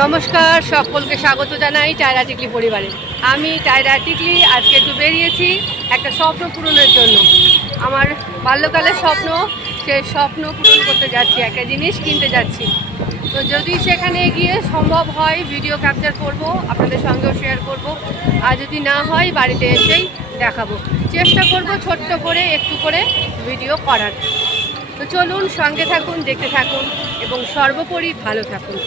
নমস্কার, সকলকে স্বাগত জানাই টায়রা টিকলি পরিবারে। আমি টায়রা টিকলি আজকে একটু বেরিয়েছি একটা স্বপ্ন পূরণের জন্য। আমার বাল্যকালের স্বপ্ন, সেই স্বপ্ন পূরণ করতে যাচ্ছি, একটা জিনিস কিনতে যাচ্ছি। তো যদি সেখানে গিয়ে সম্ভব হয় ভিডিও ক্যাপচার করব, আপনাদের সঙ্গেও শেয়ার করব, আর যদি না হয় বাড়িতে এসেই দেখাবো। চেষ্টা করব ছোট্ট করে একটু করে ভিডিও করার। তো চলুন, সঙ্গে থাকুন, দেখতে থাকুন এবং সর্বোপরি ভালো থাকুন।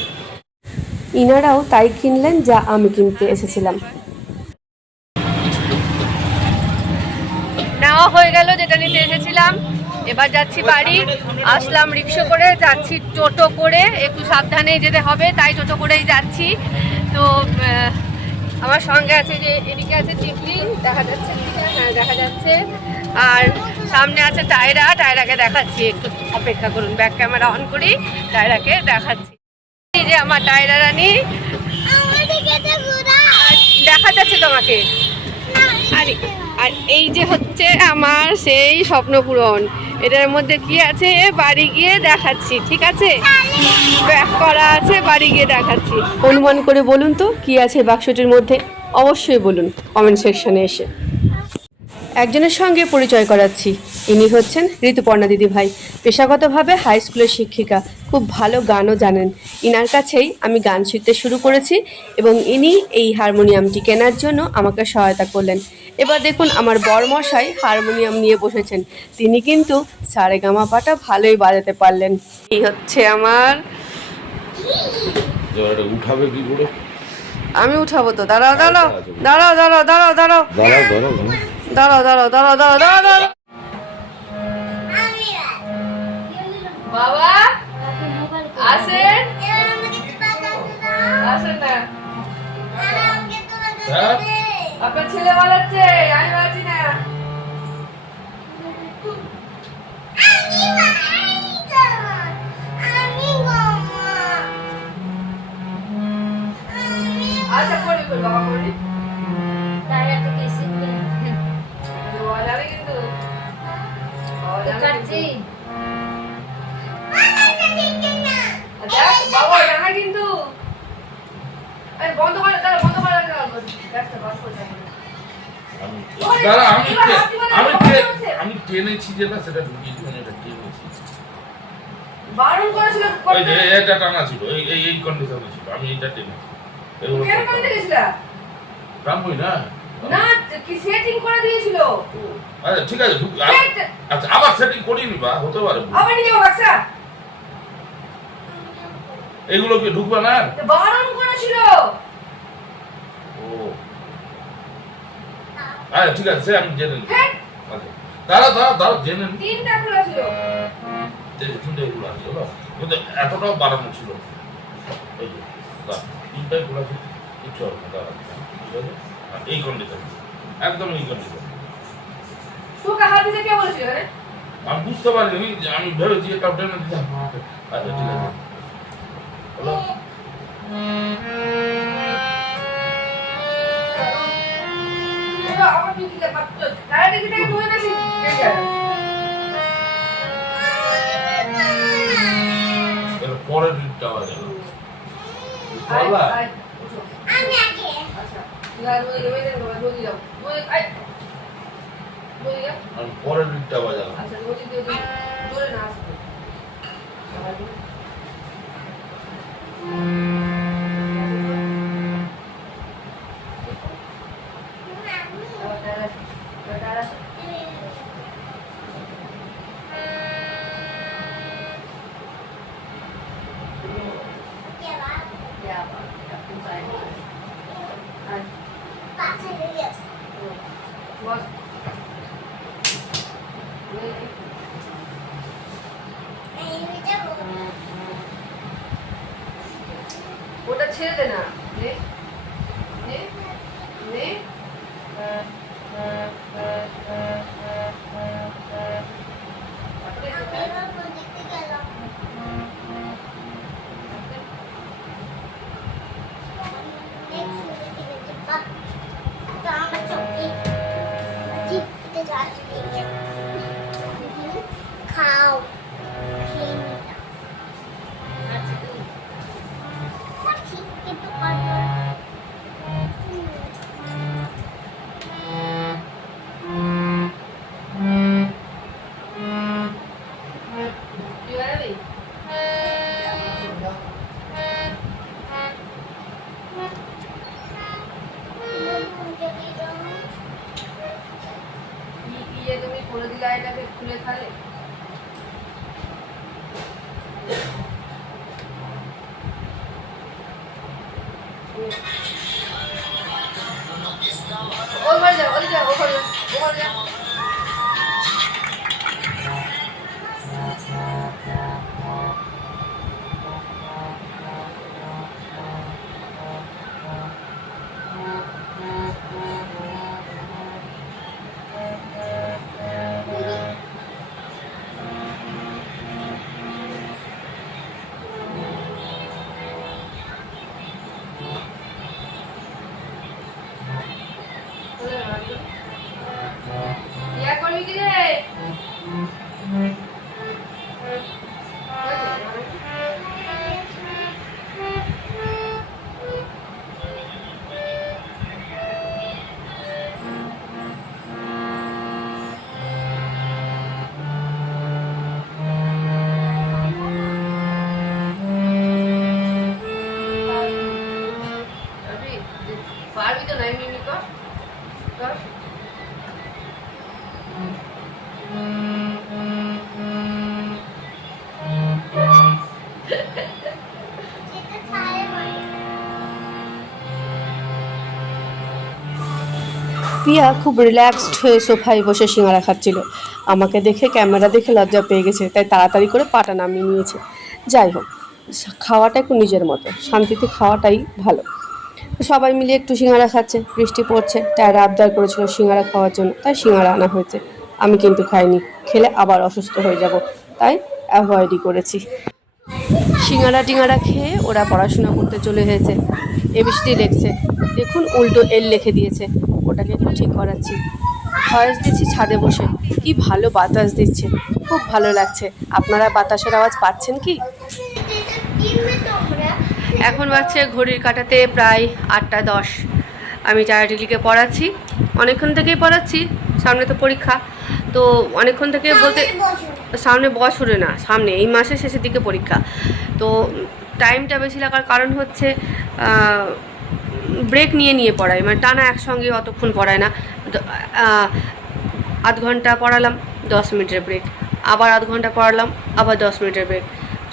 ইনারাও তাই কিনলেন যা আমি কিনতে এসেছিলাম। নেওয়া হয়ে গেল যেটা নিতে এসেছিলাম। এবার যাচ্ছি বাড়ি। আসলাম রিক্সা করে, যাচ্ছি টোটো করে, একটু সাবধানেই যেতে হবে, তাই টোটো করেই যাচ্ছি। তো আমার সঙ্গে আছে, যে এদিকে আছে টিকলি, দেখা যাচ্ছে, হ্যাঁ দেখা যাচ্ছে, আর সামনে আছে টায়রাকে দেখাচ্ছি। একটু অপেক্ষা করুন, ব্যাক ক্যামেরা অন করি, টায়রাকে দেখাচ্ছি। এই যে আমার টায়রা রানী, দেখা যাচ্ছে তোমাকে। আর এই যে হচ্ছে আমার সেই স্বপ্ন পূরণ। এটার মধ্যে কি আছে বাড়ি গিয়ে দেখাচ্ছি, ঠিক আছে? ব্যাক করা আছে, বাড়ি গিয়ে দেখাচ্ছি। অনুমান করে বলুন তো কি আছে বাক্সটির মধ্যে, অবশ্যই বলুন কমেন্ট সেকশনে এসে। একজনের সঙ্গে পরিচয় করাচ্ছি। ইনি হচ্ছেন ঋতুপর্ণা দিদিভাই, পেশাগতভাবে হাই স্কুলের শিক্ষিকা, খুব ভালো গানও জানেন। ইনার কাছেই আমি গান শিখতে শুরু করেছি এবং ইনি এই হারমোনিয়ামটি কেনার জন্য আমাকে সহায়তা করলেন। এবার দেখুন আমার বরমশাই হারমোনিয়াম নিয়ে বসেছেন, তিনি কিন্তু সারেগামাপাটা ভালোই বাজাতে পারলেন। এই হচ্ছে আমার, উঠাবে কি করে? আমি উঠাবো তো, দাঁড়াও দাঁড়াও দাঁড়াও দাঁড়াও দাঁড়াও দাঁড়াও দাঁড়াও দাঁড়াও দাঁড়াও দাঁড়াও দাঁড়াও দাঁড়াও। বাবা আসেন, আসেন না, আপনার ছেলে বলাচ্ছে, আমি বলছি না। আচ্ছা করি করি বাবা করি, যাবে কিন্তু বাবা জানা কিন্তু বন্ধ করে, বন্ধ করে আমি টেনেছি যেটা সেটা ঢুকিয়ে টেনেছি, বারণ করেছিল, ওই যে এটা টানা ছিল, এই কন্ডিশনে ছিল, আমি এটা টেনেছি। কেন করতে গেছিলা? রামবই না না, কি সেটিং করে দিয়েছিল। আচ্ছা ঠিক আছে, আচ্ছা আবার সেটিং করিনি বা হতে পারে, আবার নিয়ে বাক্সা এগুলো কি ঢুকবে না? বারণ করেছিল। ও আচ্ছা ঠিক আছে, আমি জেনে নিই। আচ্ছা দাঁড়া দাঁড়া দাঁড়া, জেনে নিই। তিনটা খোলা ছিল, তিনটে খোলা ছিল, কিন্তু এতটাও বাড়ানো ছিল। এই যে তিনটাই খোলা ছিল, কিচ্ছু হবে না, দাঁড়া ঠিক আছে। এই কন্ডিশন, একদম এই কন্ডিশন। তোকে হাত দিতে কে বলেছিল রে? আমি বুঝতে পারিনি, আমি ভেবেছি এটা টেনে দিতে। আচ্ছা ঠিক আছে, হলো। আমার দিকে পাচ্ছ, তারা দিকে তুই বেশি এই যা। এর পরের দিকটা আওয়াজ এলো, বুঝতে পারলা? আমি আগে আচ্ছা ইয়ার ওই দেন বাবা, বলি যাও বলি আই বলি যাও, আর পরের দিকটা আওয়াজ এলো। আচ্ছা বলি দিও, জোরে না আসবে। ওটা ছেড়ে দে না, নে নে নে। খাও বলে দিলে এটাকে খুলে খালে। ওখানে যা, ওখানে যা, ওখানে যা, ওখানে যা। ইয়া করবি কি রে? পারবি তো নাই মিমি কর কর। পিয়া খুব রিল্যাক্সড হয়ে সোফায় বসে সিঙ্গারা খাচ্ছিল। আমাকে দেখে ক্যামেরা দেখে লজ্জা পেয়ে গেছে, তাই তাড়াতাড়ি করে পাটা নামিয়ে নিয়েছে। যাই হোক, খাওয়াটা একটু নিজের মতো, শান্তিতে খাওয়াটাই ভালো। সবাই মিলে একটু সিঙ্গারা খাচ্ছে, বৃষ্টি পড়ছে, তারা আবদার করেছিল সিঙ্গারা খাওয়ার জন্য, তাই সিঙ্গারা আনা হয়েছে। আমি কিন্তু খাইনি, খেলে আবার অসুস্থ হয়ে যাব, তাই অ্যাভয়েডই করেছি। সিঙ্গারা টিঙ্গারা খেয়ে ওরা পড়াশোনা করতে চলে হয়েছে। এবিসিডি লিখছে, দেখুন উল্টো এল লিখে দিয়েছে, ওটাকে একটু ঠিক করাচ্ছি। ভয়েস দিচ্ছি ছাদে বসে, কি ভালো বাতাস দিচ্ছে, খুব ভালো লাগছে। আপনারা বাতাসের আওয়াজ পাচ্ছেন কি? এখন বাজছে ঘড়ির কাঁটাতে প্রায় 8:10। আমি চারাটিলিকে পড়াচ্ছি, অনেকক্ষণ থেকেই পড়াচ্ছি, সামনে তো পরীক্ষা, তো অনেকক্ষণ থেকে বলতে সামনে বছরে না, সামনে এই মাসের শেষের দিকে পরীক্ষা। তো টাইমটা বেশি লাগার কারণ হচ্ছে ব্রেক নিয়ে নিয়ে পড়াই, মানে টানা একসঙ্গে অতক্ষণ পড়ায় না। আধ ঘন্টা পড়ালাম, 10 মিনিটের ব্রেক, আবার আধ ঘন্টা পড়ালাম, আবার 10 মিনিটের ব্রেক।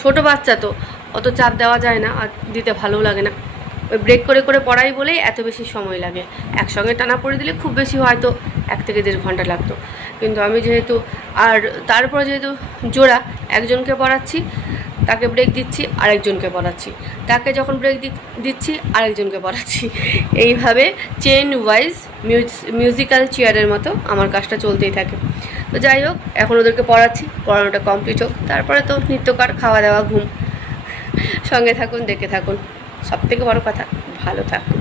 ছোটো বাচ্চা তো অত চাপ দেওয়া যায় না, আর দিতে ভালোও লাগে না। ওই ব্রেক করে করে পড়াই বলেই এত বেশি সময় লাগে। একসঙ্গে টানা পড়ে দিলে খুব বেশি হয়তো 1 থেকে 1.5 ঘন্টা লাগতো, কিন্তু আমি যেহেতু আর তারপরে যেহেতু জোড়া, একজনকে পড়াচ্ছি, তাকে ব্রেক দিচ্ছি, আরেকজনকে পড়াচ্ছি, তাকে যখন ব্রেক দিচ্ছি আরেকজনকে পড়াচ্ছি, এইভাবে চেন ওয়াইজ মিউজিক্যাল চেয়ারের মতো আমার কাজটা চলতেই থাকে। তো যাই হোক, এখন ওদেরকে পড়াচ্ছি, পড়ানোটা কমপ্লিট হোক, তারপরে তো নিত্যকার খাওয়া দাওয়া, ঘুম। সঙ্গে থাকুন, দেখে থাকুন, সবথেকে বড় কথা ভালো থাকুন।